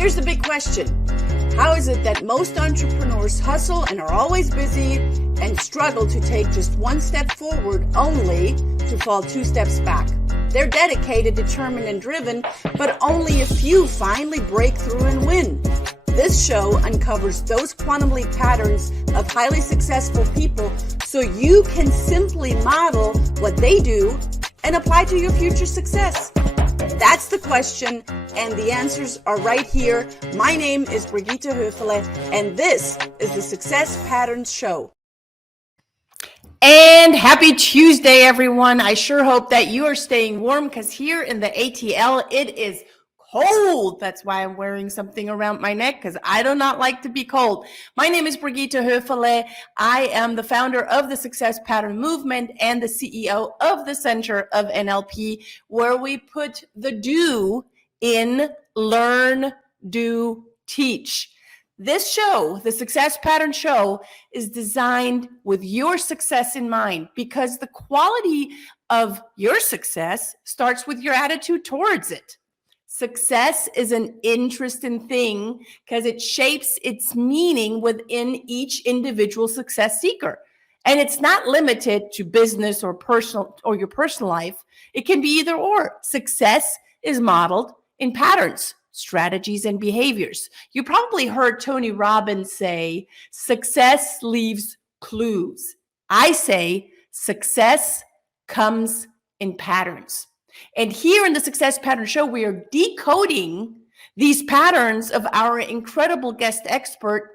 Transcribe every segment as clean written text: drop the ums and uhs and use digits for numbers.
Here's the big question. How is it that most entrepreneurs hustle and are always busy and struggle to take just one step forward only to fall two steps back? They're dedicated, determined, and driven, but only a few finally break through and win. This show uncovers those quantum leap patterns of highly successful people so you can simply model what they do and apply to your future success. That's the question, and the answers are right here. My name is Brigitta Hoeferle, and this is the Success Patterns Show. And happy Tuesday, everyone. I sure hope that you are staying warm because here in the ATL, it is cold. That's why I'm wearing something around my neck because I do not like to be cold. My name is Brigitta Hoeferle. I am the founder of the Success Pattern Movement and the CEO of the Center of NLP, where we put the do in learn, do, teach. This show, the Success Pattern Show, is designed with your success in mind because the quality of your success starts with your attitude towards it. Success is an interesting thing because it shapes its meaning within each individual success seeker. And it's not limited to business or personal or your personal life. It can be either or. Success is modeled in patterns, strategies, and behaviors. You probably heard Tony Robbins say, success leaves clues. I say, success comes in patterns. And here in the Success Pattern Show, we are decoding these patterns of our incredible guest experts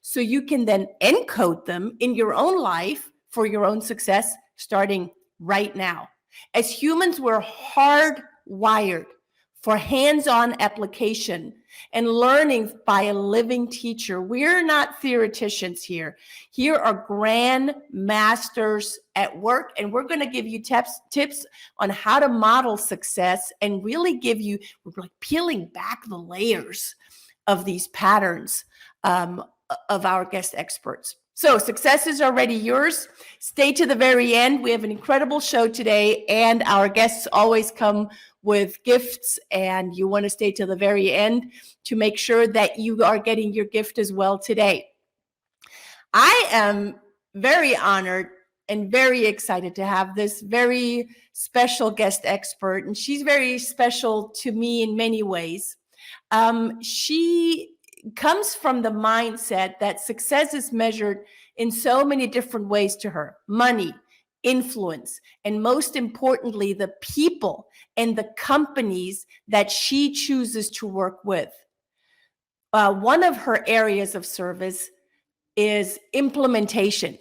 so you can then encode them in your own life for your own success starting right now. As humans, we're hardwired for hands-on application and learning by a living teacher. We're not theoreticians here. Here are grand masters at work, and we're going to give you tips on how to model success and really give you, we're like peeling back the layers of these patterns of our guest experts. So success is already yours. Stay to the very end. We have an incredible show today, and our guests always come with gifts, and you want to stay to the very end to make sure that you are getting your gift as well today. I am very honored and very excited to have this very special guest expert, and she's very special to me in many ways. She comes from the mindset that success is measured in so many different ways to her: money, influence, and most importantly, the people and the companies that she chooses to work with. One of her areas of service is implementation.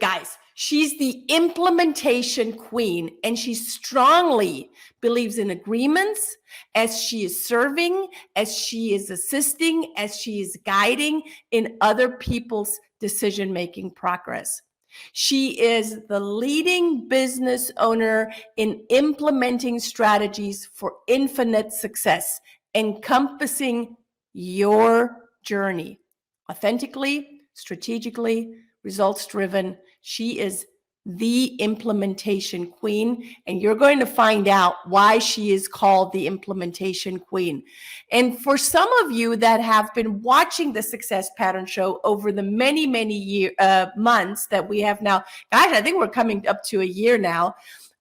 Guys, she's the implementation queen, and she strongly believes in agreements as she is serving, as she is assisting, as she is guiding in other people's decision-making progress. She is the leading business owner in implementing strategies for infinite success, encompassing your journey authentically, strategically, results-driven. She is the implementation queen, and you're going to find out why she is called the implementation queen. And for some of you that have been watching the Success Pattern Show over the many months that we have now, guys, I think we're coming up to a year now.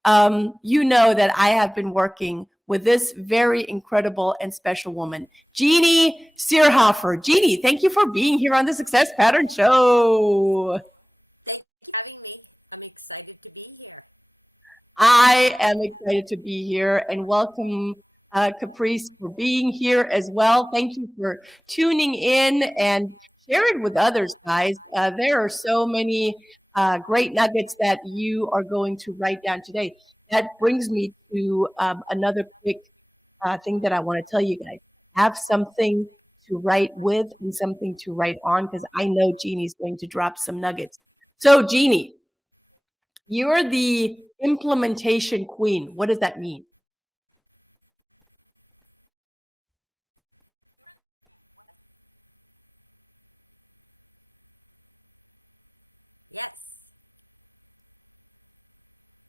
You know that I have been working with this very incredible and special woman, Jeanne Zierhoffer. Jeanne, thank you for being here on the Success Pattern Show. Thank you for having me. I'm excited to be here. I am excited to be here, and welcome Caprice for being here as well. Thank you for tuning in and share it with others, guys. There are so many great nuggets that you are going to write down today. That brings me to another quick thing that I want to tell you guys. Have something to write with and something to write on, because I know Jeannie's going to drop some nuggets. So Jeanne, you're the implementation queen. What does that mean? Yes.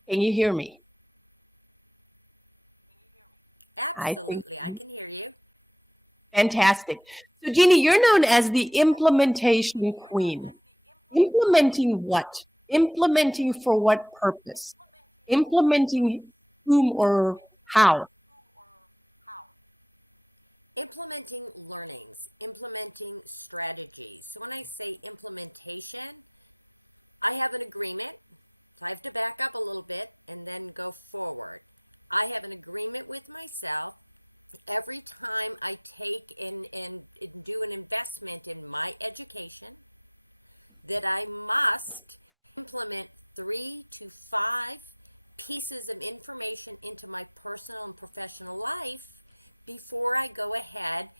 Can you hear me? Absolutely. I can hear you. Fantastic. So, Jeannie, you're known as the implementation queen. Implementing what? Implementing for what purpose? Implementing whom or how? Implementing learnings, implementing strategies. So when I say implementation, I have an agreement. So I have to back up a little bit and then go forward. I have an agreement with myself. Every time I take and do an investment in my education, that I must implement 3 to 5 pieces of information into my personal and professional life before I go ahead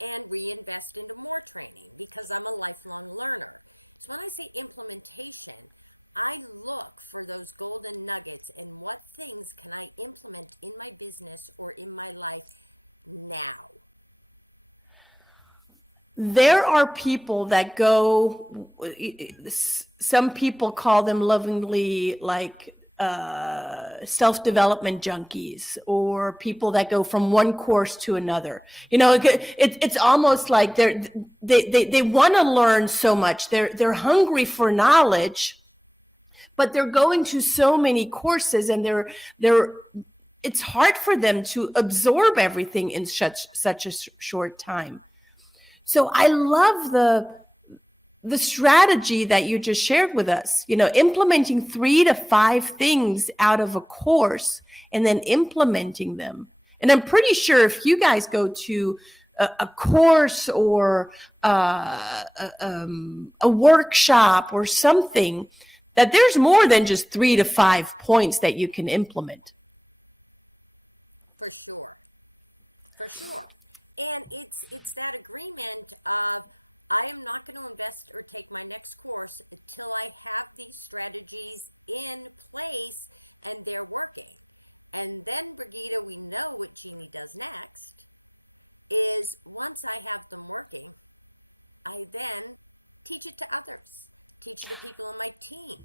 and reinvest into more training because I'm a lifelong learner. So when I say implementation, I look for those golden nuggets and what things can I implement in my business or in my life now. There are people that go, some people call them lovingly like self-development junkies, or people that go from one course to another. It's almost like they want to learn so much. They're hungry for knowledge, but they're going to so many courses, and it's hard for them to absorb everything in such a short time. So I love the strategy that you just shared with us, implementing 3 to 5 things out of a course and then implementing them. And I'm pretty sure if you guys go to a course or a workshop or something, that there's more than just 3 to 5 points that you can implement. For sure. For sure. And it's that agreement of I am not going to invest or take my next course until I have these strategies in place and they're working. And then, Brigitta, we know what Jeannie does next is once I have them working, I then teach it to others, teach it to people on my team,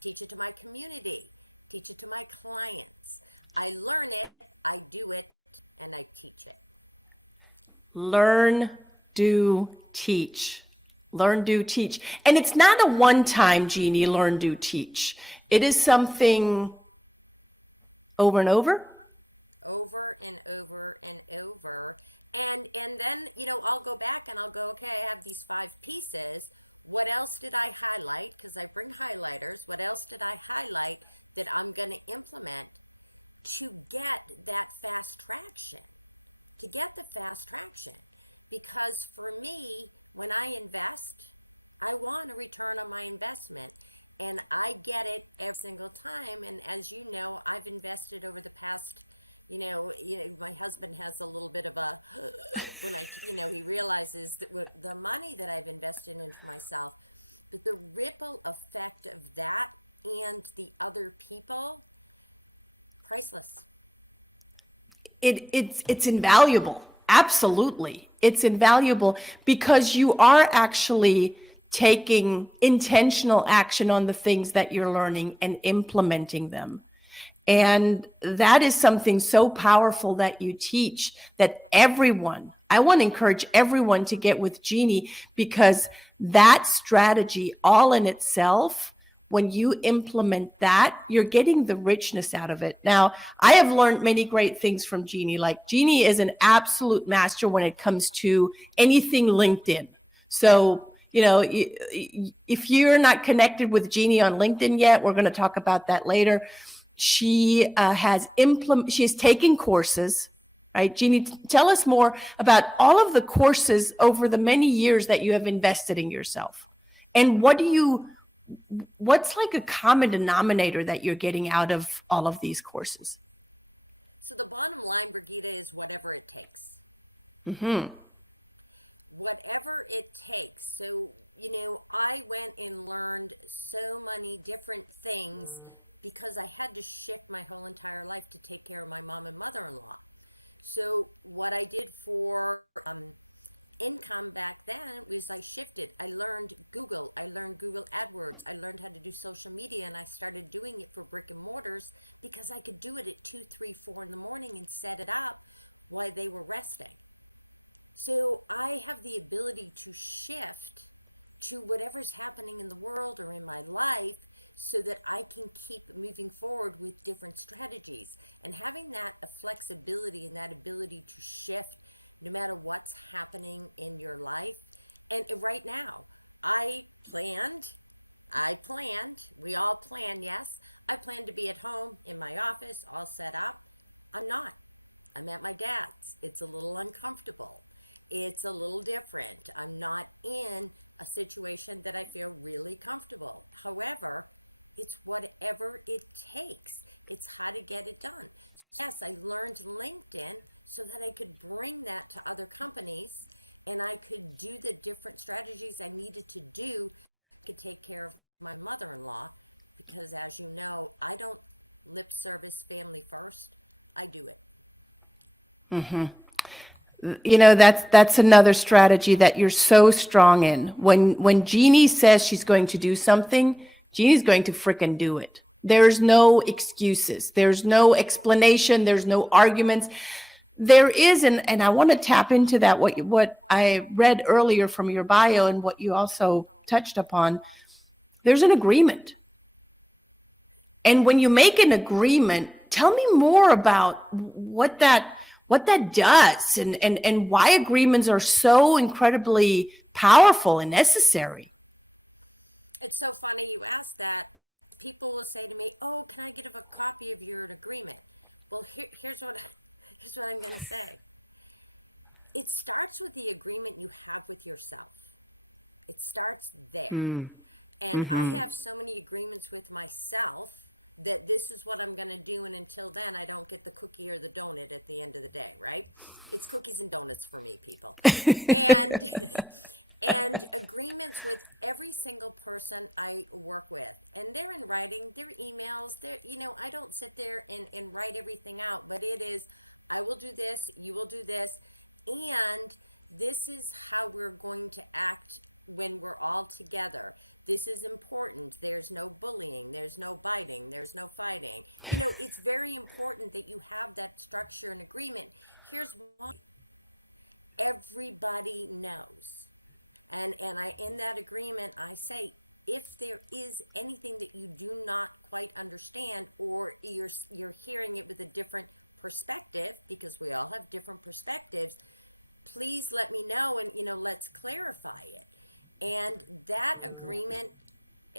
teach it to my community, teach it to my clients. I learn it, I do it, and I teach it. Learn, do, teach. Learn, do, teach. And it's not a one-time, Jeannie, learn, do, teach. It is something over and over? Over and over and over. And then, I'll go back and I'll go, okay, I have these 5 pieces. What else did I highlight? Because I bring highlighters. What else did I highlight that I'm going to implement to get that fast traction? To get the fast traction. Because for me, when I invest, I want a return on my investment. And I get it every single time. And as you know, I've invested over the past, my husband has a little bit of a, when he realizes that the money that I've invested into myself, but the ripple effect of that and the other people, priceless. It's invaluable. Absolutely. It's invaluable because you are actually taking intentional action on the things that you're learning and implementing them. And that is something so powerful that you teach that I want to encourage everyone to get with Jeannie, because that strategy all in itself, when you implement that, you're getting the richness out of it. Now, I have learned many great things from Jeannie. Like, Jeannie is an absolute master when it comes to anything LinkedIn. So, if you're not connected with Jeannie on LinkedIn yet, we're going to talk about that later. She has taken courses, right? Jeannie, tell us more about all of the courses over the many years that you have invested in yourself. And what's like a common denominator that you're getting out of all of these courses? So the bottom line, Brigitta, is whatever it takes. Mm-hmm. Whatever it takes. So, I went and learned so many different things because I had to shift my whole entire life to take care of my mom and mother-in-law. So what I did for income back then was I shifted. I learned Google. I learned Google AdWords. I learned how to do social media, and I started doing it for brick and mortars because I could do it at 2, 3, 4 in the morning and set it up while they were resting. So I have the ability to shift to whatever's happening in the world or in my life so that I can keep moving forward with different strategies. And having that flexibility and that ability to shift no matter what's happening in your life. And right now, I planned, we all plan, yes. I planned to be at home in my office, all set up. I'm not. I'm at my dad's. It's a little uncomfortable. It's a little different. I'm not in a situation that I feel really comfortable. However, it's whatever it takes. It's how to get it done. Yes, I learned LinkedIn so that I could bring that to other companies and I could do the different strategies I needed to do to take care of my mother-in-law because as you know, I don't lip service family first. I do it. You know, that's another strategy that you're so strong in. When Jeannie says she's going to do something, Jeannie's going to frickin' do it. There's no excuses. There's no explanation. There's no arguments. There is, and I want to tap into that, what I read earlier from your bio and what you also touched upon. There's an agreement. And when you make an agreement, tell me more about what that does and why agreements are so incredibly powerful and necessary. It's so funny you asked that. People will say to me, "Oh, can I get a copy of your agreement?" Well, here's what here's what I'm going to say. It starts with the agreement you have with yourself. It starts there. And I have so many agreements with myself that this is what I'm going to do, and until then I don't get the cookie or the donut at the end of the day, right? It's cookies and donuts for me, people. And agreements with every single person I work with. And they're in writing, they're emails, they're, I don't sit there and write everything out, but it is, I will do this, you will do this, and this is how we're going to act when we're all together. This is important. There's no bullying, there's no biting, there's no fighting. It's very important that you have that structure and agreement. Here's why. Everybody knows. And I in that agreement I say, if there is anything that you do not quite understand, or you're hearing it with a different perspective, because we all have different perspectives, please let me know, and let's clarify it. And that agreement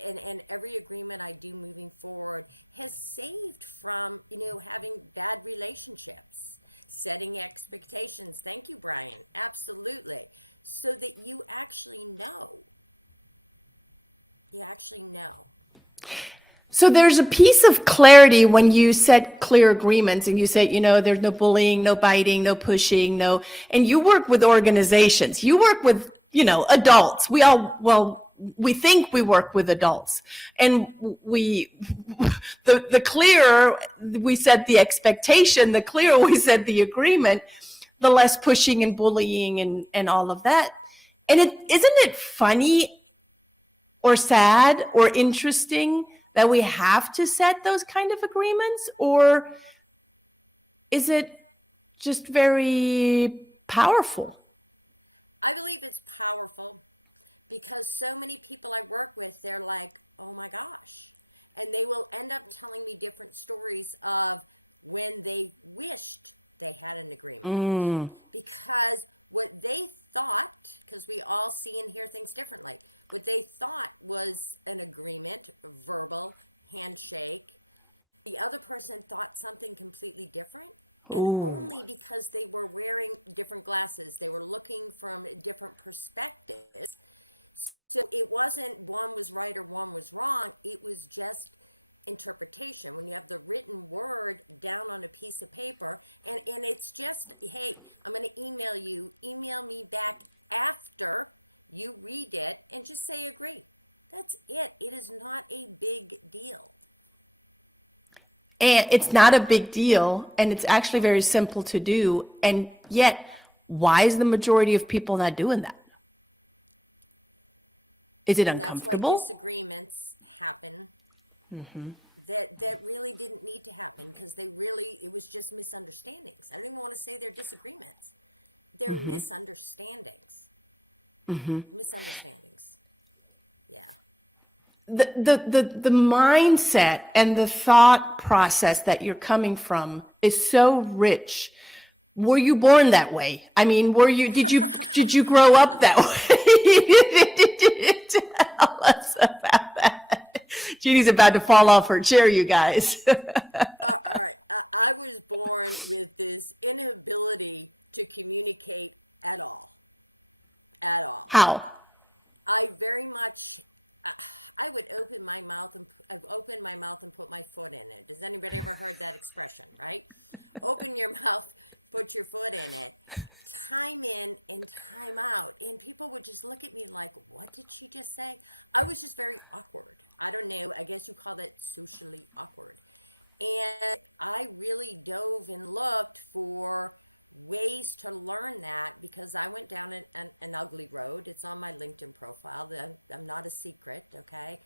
and every agreement I do moving forward has saved from having bad relationships, setting expectations. Thank you, Brian. Absolutely. So that you actually know. So there's a piece of clarity when you set clear agreements and you say, there's no bullying, no biting, no pushing, and you work with organizations, you work with, adults. We think we work with adults, and the clearer we set the expectation, the clearer we set the agreement, the less pushing and bullying and all of that. And isn't it funny or sad or interesting that we have to set those kind of agreements? Or is it just very powerful? I believe it's powerful because so many people I work with, they're like, oh my gosh. And they will end up telling me different stories of when they wished they had an agreement. Because what they thought, because we all see and hear things differently, what they thought was an agreement, verbal, handshake, the other person thought something completely different. And only because they were wearing different glasses, they were looking from different perspectives. So it wasn't one was right or one was wrong. It was just interpretation. When you have the written word down on a piece of paper, and it's just, hey, I'm going to email you. Email me back after you read it and just say agree. That's it. It is not a big deal. And it's not a big deal, and it's actually very simple to do. And yet, why is the majority of people not doing that? Is it uncomfortable? That's why disagreements happen. That really didn't need to happen, because it was just misunderstandings. I don't even want to say they're disagreements. they're misunderstandings. Misunderstandings. Yeah. The mindset and the thought process that you're coming from is so rich. Were you born that way? I mean, did you grow up that way? Tell us about that. Jeannie's about to fall off her chair, you guys. All right. I was born with this inability to communicate at all. At all. How? I very much, I would open my mouth and I've opened my mouth and put my foot in it. Has anybody ever heard that expression, right? Open your mouth, put your foot in it, time in and time out. And people would just look at me like, what did she just say? I was just very awkward. I don't know. I guess you call that socially awkward. And I really dove and looked for ways to learn that because I went down an ugly road. It's on my LinkedIn profile. I'm not a secret, okay?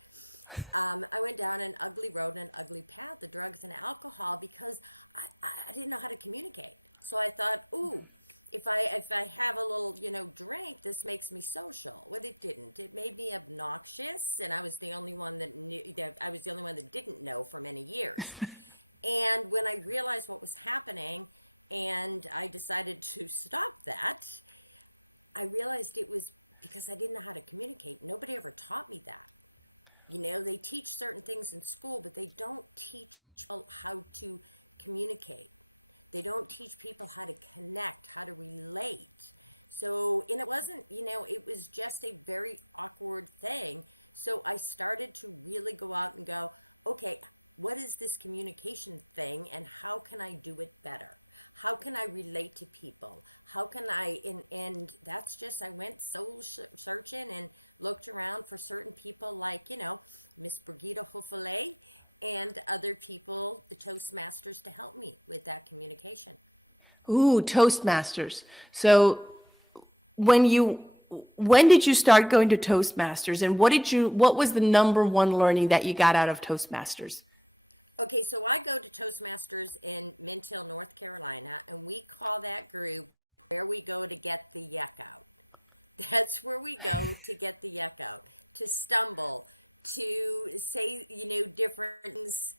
I went down an ugly road, an ugly path, the drugs and alcohol, because I didn't know how to communicate. So I thought, ooh, if I have a little, drink, this makes me social. Well, it didn't. It made me obnoxious, and I was the only one that knew. I was the only one that didn't know for many years. And when I realized what was happening, and I decided to stop that, I realized it was because I didn't know how to communicate. Nobody ever taught me that. They teach certain things in school, but they don't teach people how to communicate. They don't teach people how to connect, how to relate. So, and it wasn't, it was just a very awkward thing. So I started to really go out and go, okay, what is this communication thing and how can I do it better? How can I relate to people? How can I, and that's just, I went soul searching and looked around for certain people like, Miss Brigitta Hoeferle and other people, the Toastmasters, to help me with that communication. Ooh, Toastmasters. So when did you start going to Toastmasters, and what was the number one learning that you got out of Toastmasters? Okay, so I go to Toastmasters in Mint Hill, North Carolina, and we call that group where we go to get the yuck out. That's where we go to get the yuck out, to stumble, to say, different things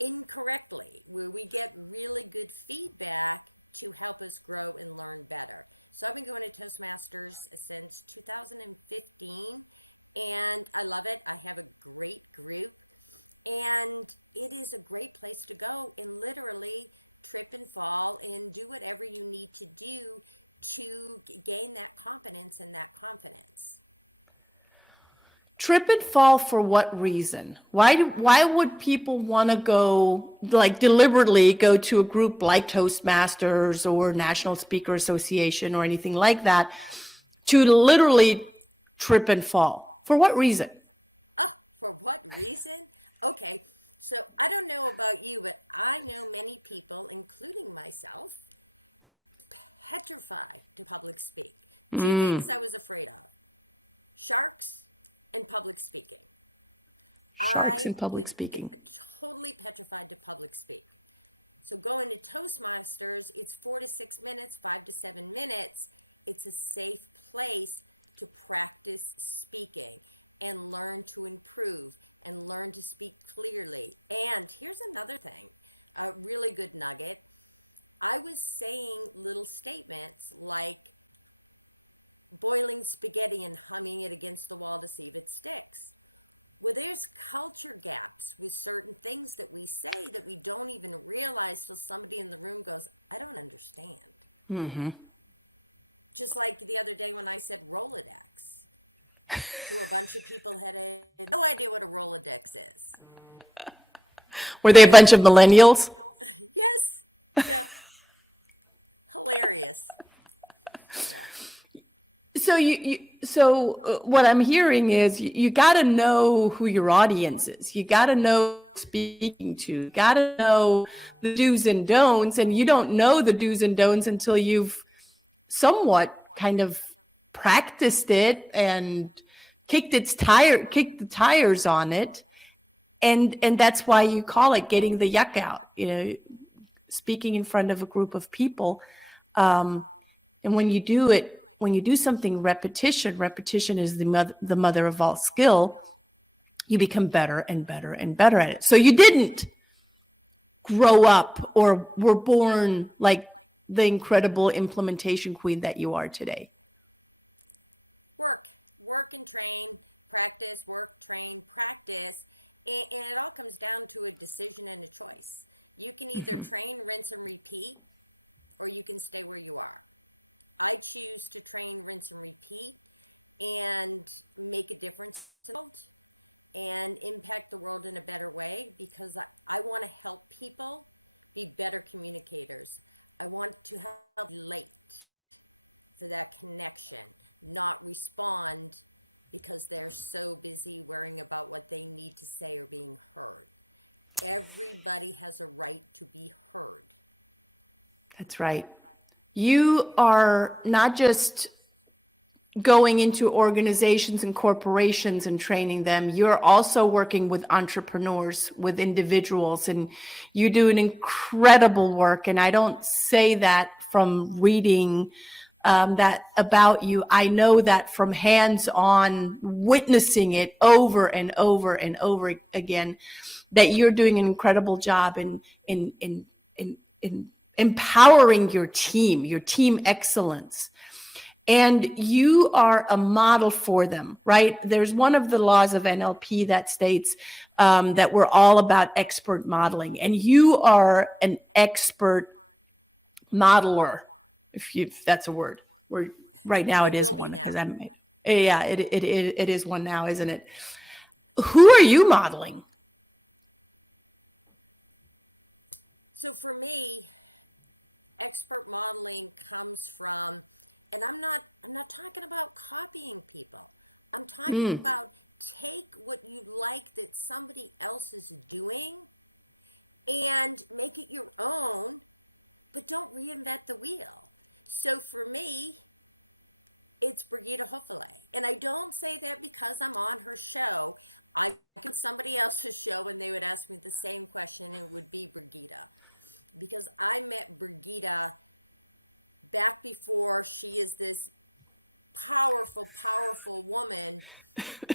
incorrectly, where we get really good feedback to help us grow and learn better. So I've been going to Toastmasters since 2015, and I love it. I have a great group. And it is a great place to go and literally trip and fall and do whatever you need to do to gain that competence and that confidence. Trip and fall for what reason? Why would people want to go, like, deliberately go to a group like Toastmasters or National Speaker Association or anything like that to literally trip and fall? For what reason? For what reason? Okay, so I don't know about you, but I know many people, including myself, petrified to public speak. Two things I was afraid of: sharks and public speaking. Sharks and public speaking. Totally petrified to public speak. So going to Toastmasters, it's 4 to 6 minutes, 5 to 7 minutes. It's a safe place to practice speaking and learn to improve and learn to speak clearly. And here's another thing, a really good nugget. I was saying little statements like boiling spaghetti and humming it against the wall to see if it sticks. Well, there's culture gaps with certain things that we say that we don't even realize till somebody in the room goes, I don't understand. Mm-hmm. Just like the other day when I said Rolodex. To a bunch of people had no idea what a Rolodex is. Were they a bunch of millennials? Yes. Yeah. Hilarious. Yeah. So what I'm hearing is you got to know who your audience is. You got to know who you're speaking to. You got to know the do's and don'ts, and you don't know the do's and don'ts until you've somewhat kind of practiced it and kicked the tires on it, and that's why you call it getting the yuck out. Speaking in front of a group of people. And And when you do something repetition is the mother of all skill, you become better and better and better at it. So you didn't grow up or were born like the incredible implementation queen that you are today. Work and train, practice, work, train, practice. And it all comes down to a decision and a choice. You can either train, rinse, and repeat, or you can stay where you are. I choose to train, rinse, and repeat and make a difference in the world and impact the world in a better way because I want to help people be better communicators. I want to help relate for that connection, not respond because they're so busy worrying about what they need to say or being heard. Everybody has a right to be heard. That's right. You are not just going into organizations and corporations and training them, you're also working with entrepreneurs, with individuals, and you do an incredible work. And I don't say that from reading that about you. I know that from hands-on witnessing it over and over and over again, that you're doing an incredible job in empowering your team excellence. And you are a model for them, right? There's one of the laws of NLP that states that we're all about expert modeling. And you are an expert modeler, if that's a word. Right now it is one because it is one now, isn't it? Who are you modeling? So for me, expert modeling comes from, and I'm not talking about copying people. I'm talking about take what you like that somebody else is doing and make it your own, but don't reinvent the wheel. So for me, it's Brigitta Hoeferle. And I don't say that because I'm on her show. I on somebody else's show and they would ask me the same question and it would be Brigitta. Because I met Brigitta back before she is this powerful, powerful woman.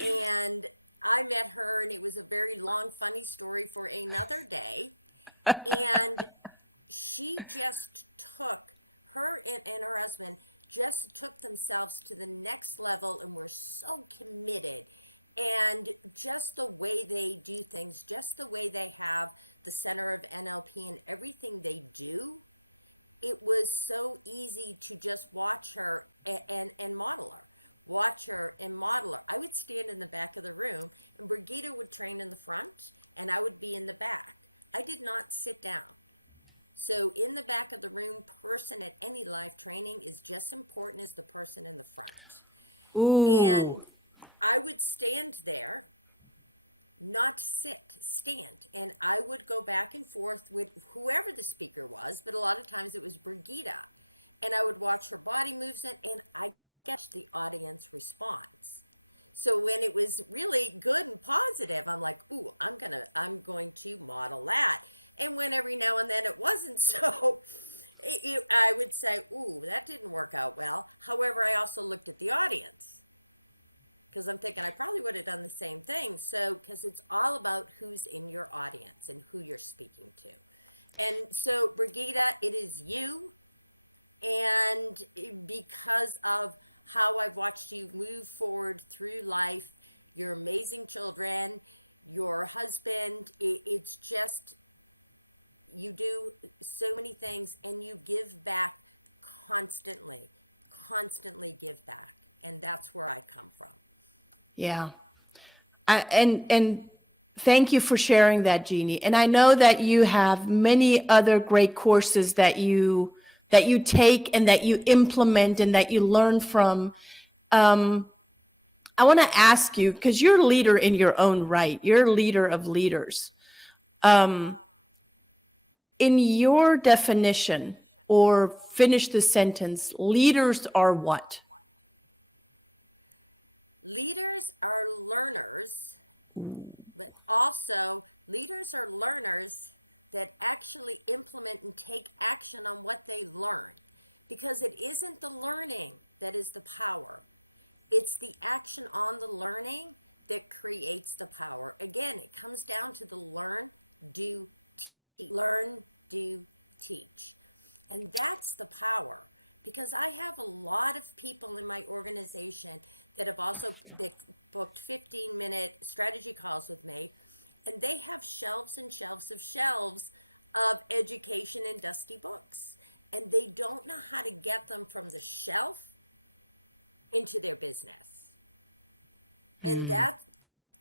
And I met her and it was a very long, funny story for another day. And she just took, her and her husband just took themselves to the next level and were so committed. And just the way they do things, just the way they have the center of NLP and everything they do, it was so easy to just watch her and model her. Watch her and model her. I would stand in the back of the room and Brigitta would train in the front and I would be in the back. I did not sit down. So in the back of the room, person at any live training is just important as the person in the front. Ooh. And I would stand there, not sit, stand. And I would go back and forth with whoever the speaker was, but a lot of times it was Brigitta. And I would watch her body movement and I get the audience response. So when it was really good and positive, I'm like, ooh, I'm going to model that. And when every now and then it wasn't so, I would say, ooh, that didn't work out well. However, I also looked at the audience because I'm thinking I probably would have done the same thing. So, because it's all about who's in your audience and who you're speaking to. And so, Brigitta, it is you. And because of how I've watched you move forward through life, your amazing children, your husband, it's just, you do so many things and you give back constantly give back. And that's where I come from. Yeah. And thank you for sharing that, Jeannie. And I know that you have many other great courses that you take and that you implement and that you learn from. I want to ask you, because you're a leader in your own right. You're a leader of leaders. In your definition, or finish the sentence, leaders are what? Leaders are learners, but also leaders are learners that actually implement and take action on what they learn. because it isn't the learning that is the power. It's the action on the learning that creates the power. Again, it comes down to the learn, do, teach. Learn, do, teach. And that's the power. Because I have a lot of people in my organization that have also booked 15-minute strategy calls with me, and they have shelves and shelves of shelves of education and dusty books. And they don't know how to get them from the shelf into their business. And that's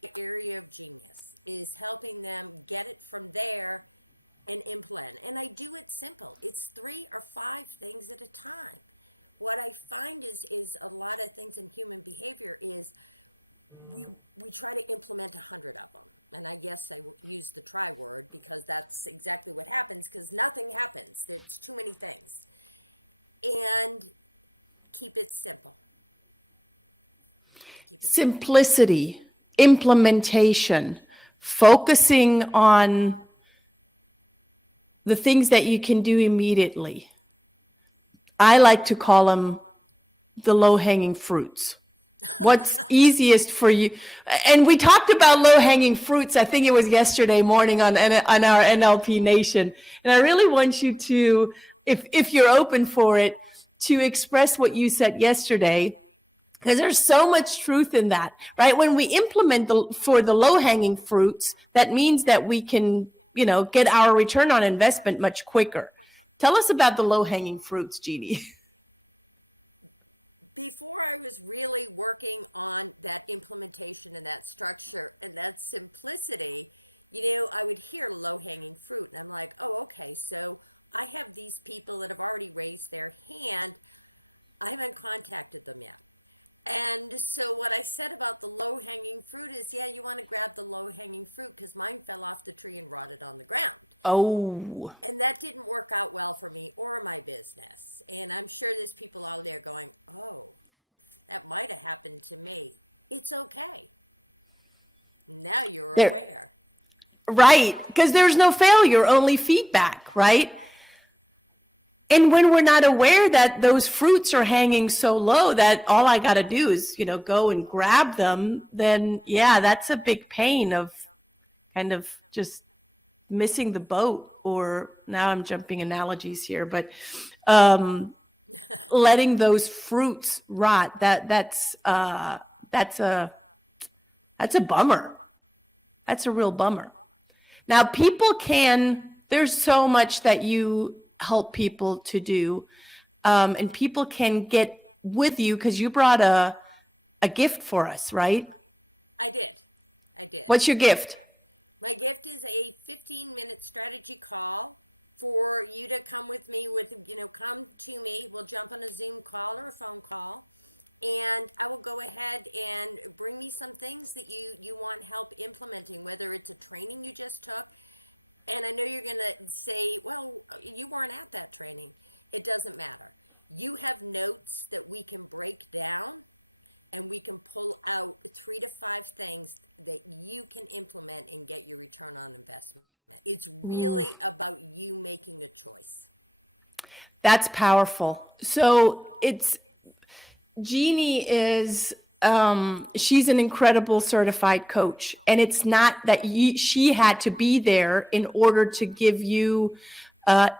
the area of genius, is helping them get it from there and implement. And I do it simple. It's 3 or 5 things at a time. What I find is a lot of things in human behavior is we try to implement 100 of them. And I guess I use the try word because that's exactly what happens, because nothing happens. There's too many things. And keep it simple. Simplicity, implementation, focusing on the things that you can do immediately. I like to call them the low-hanging fruits. What's easiest for you? And we talked about low-hanging fruits, I think it was yesterday morning on our NLP Nation. And I really want you to, if you're open for it, to express what you said yesterday, because there's so much truth in that, right? When we implement for the low-hanging fruits, that means that we can, get our return on investment much quicker. Tell us about the low-hanging fruits, Jeannie. Before I was really working on that implementation and that structure and that simplicity, I would hear low-hanging fruit, and I'm like, oh, okay, so I have these people that have already raised their hand. I haven't contacted them yet. And so what I said about the low-hanging fruit is, yeah, you want to grab the low-hanging fruit, because mine fell off the tree and rotted on the ground. Oh. And that didn't work out well for me or my business. And I'm sure there's people out there going, oh, that might have happened to me. It's okay. Now you're aware. Right, because there's no failure, only feedback, right? And when we're not aware that those fruits are hanging so low that all I got to do is, go and grab them, then yeah, that's a big pain of kind of just missing the boat. Or now I'm jumping analogies here, but letting those fruits rot, that's a bummer. That's a real bummer. Now there's so much that you help people to do, and people can get with you because you brought a gift for us, right? I did. What's your gift? My gift is a 15-minute strategy call for you to come with me come to me. We'll jump on a Zoom call or a phone call, and I will go ahead and bring me some things that you want help implementing, whether it's a training you just took. And I know you're going to say, well, you weren't at that training. It doesn't matter. You have notes that we can break down, and we can pull out 3 to 5 things that you can implement and get your return on investment. It's really about you making a choice. That's powerful. So Jeannie is, she's an incredible certified coach, and it's not that she had to be there in order to give you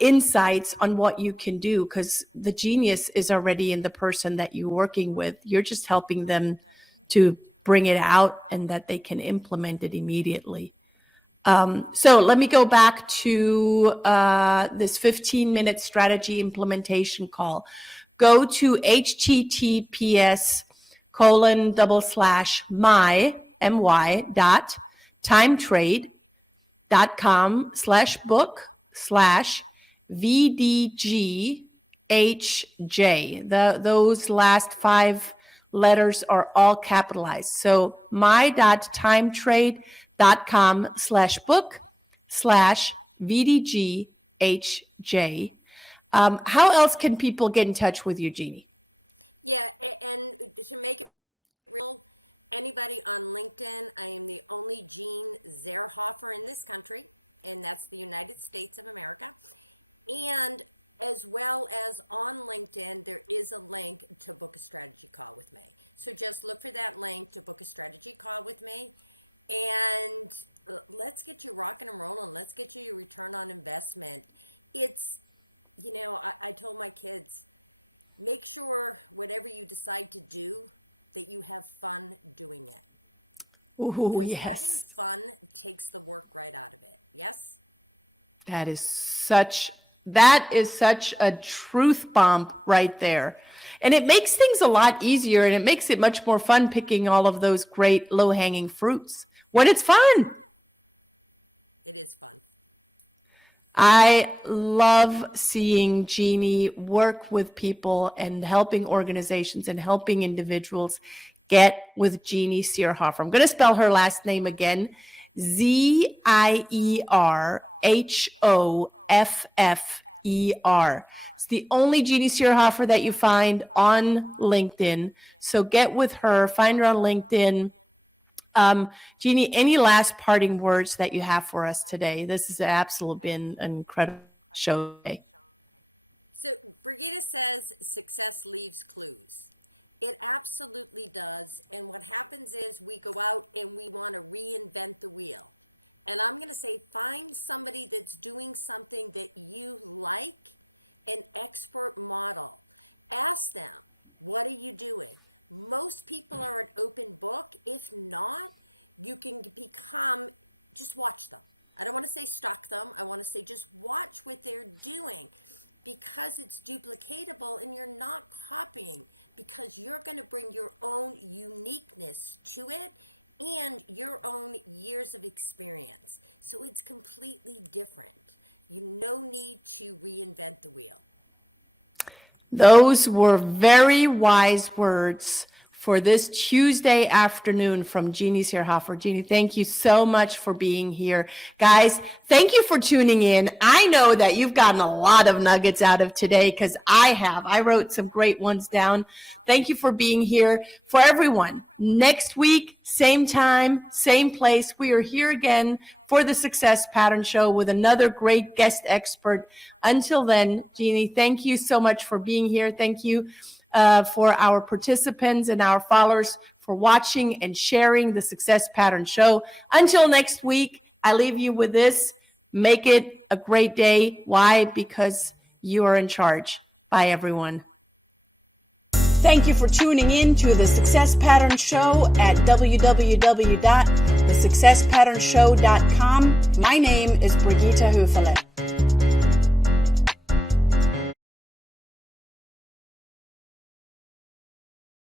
insights on what you can do, because the genius is already in the person that you're working with. You're just helping them to bring it out and that they can implement it immediately. So let me go back to this 15-minute strategy implementation call. Go to https://my.timetrade.com/book/VDGHJ. Those last 5 letters are all capitalized. So my.timetrade.com/book/VDGHJ. How else can people get in touch with you, Jeannie? Yeah, and to make it real, anybody on LinkedIn, I am the only Jeanne Zierhoffer in this country, and that's the United States of America. And as well as on LinkedIn, there is a link to book a strategy call with me. So just look for that link to book a strategy call with me, and let's get you rocking and rolling. Let's get you your return on investment. It's, I told my kids, make sure whatever you decide to do, that you have fun doing it. Ooh, Because yes. having fun takes the work right out of it. Yes? That is such a truth bomb right there. And it makes things a lot easier, and it makes it much more fun picking all of those great low-hanging fruits when it's fun. It is fun. I love seeing Jeannie work with people and helping organizations and helping individuals get with Jeanne Zierhoffer. I'm going to spell her last name again. Zierhoffer. It's the only Jeanne Zierhoffer that you find on LinkedIn. So get with her, find her on LinkedIn. Jeannie, any last parting words that you have for us today? This has absolutely been an incredible show today. So Brigitta says success leaves clues. It absolutely does. And what happens is we go out and we want to reinvent the wheel. And I'm going to say, find somebody that's doing something that you like, an expert model. Ask them, what are you doing? Most people are an open book. If not, you can become, just watch them. I don't want to say stalk them. I want to say just watch what they're doing, because it's duplicatable and you're not copying, because you're going to bring your own uniqueness to it and your own years of experience. So it's completely different. No need to reinvent the wheel. Those were very wise words for this Tuesday afternoon from Jeanne Zierhoffer. Jeannie, thank you so much for being here. Guys, thank you for tuning in. I know that you've gotten a lot of nuggets out of today, because I have. I wrote some great ones down. Thank you for being here. For everyone, next week, same time, same place, we are here again for the Success Pattern Show with another great guest expert. Until then, Jeannie, thank you so much for being here. Thank you for our participants and our followers for watching and sharing the Success Pattern Show. Until next week, I leave you with this. Make it a great day. Why? Because you are in charge. Bye, everyone. Thank you for tuning in to the Success Pattern Show at www.thesuccesspatternshow.com. My name is Brigitta Hoeferle.